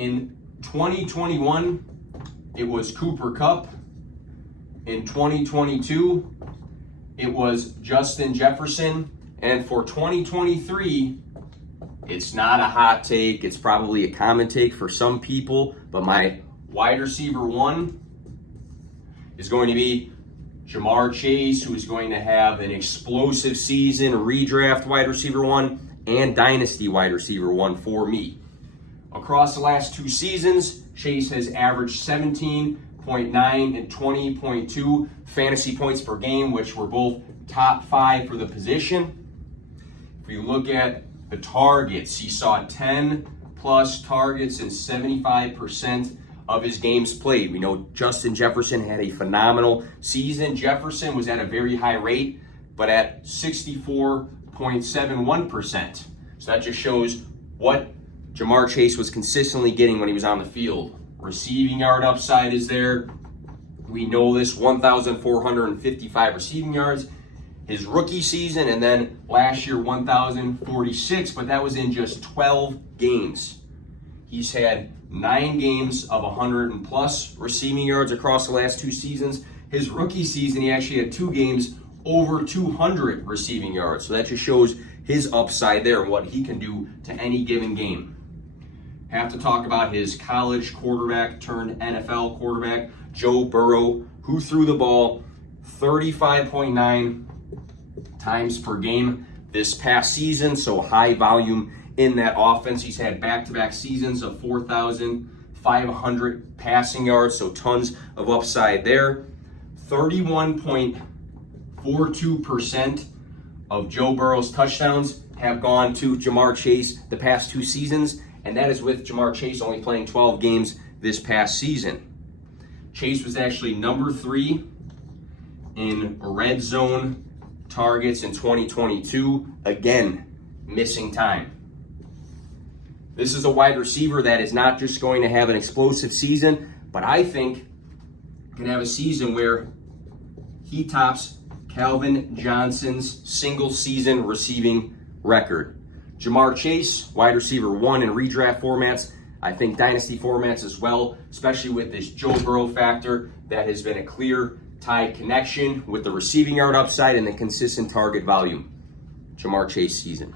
In 2021, it was Cooper Kupp. In 2022, it was Justin Jefferson. And for 2023, it's not a hot take. It's probably a common take for some people, but my wide receiver one is going to be Ja'Marr Chase, who is going to have an explosive season, redraft wide receiver one, and dynasty wide receiver one for me. Across the last 2 seasons, Chase has averaged 17.9 and 20.2 fantasy points per game, which were both top 5 for the position. If we look at the targets, he saw 10 plus targets in 75% of his games played. We know Justin Jefferson had a phenomenal season. Jefferson was at a very high rate, but at 64.71%. So that just shows what Ja'Marr Chase was consistently getting when he was on the field. Receiving yard upside is there. We know this, 1,455 receiving yards his rookie season, and then last year 1,046, but that was in just 12 games. He's had 9 games of 100 and plus receiving yards across the last 2 seasons. His rookie season, he actually had 2 games over 200 receiving yards. So that just shows his upside there and what he can do to any given game. Have to talk about his college quarterback turned NFL quarterback, Joe Burrow, who threw the ball 35.9 times per game this past season. So high volume in that offense. He's had back-to-back seasons of 4,500 passing yards, so tons of upside there. 31.42% of Joe Burrow's touchdowns have gone to Ja'Marr Chase the past 2 seasons, and that is with Ja'Marr Chase only playing 12 games this past season. Chase was actually number 3 in red zone targets in 2022, again, missing time. This is a wide receiver that is not just going to have an explosive season, but I think can have a season where he tops Calvin Johnson's single season receiving record. Ja'Marr Chase, wide receiver 1 in redraft formats. I think dynasty formats as well, especially with this Joe Burrow factor that has been a clear tied connection with the receiving yard upside and the consistent target volume. Ja'Marr Chase season.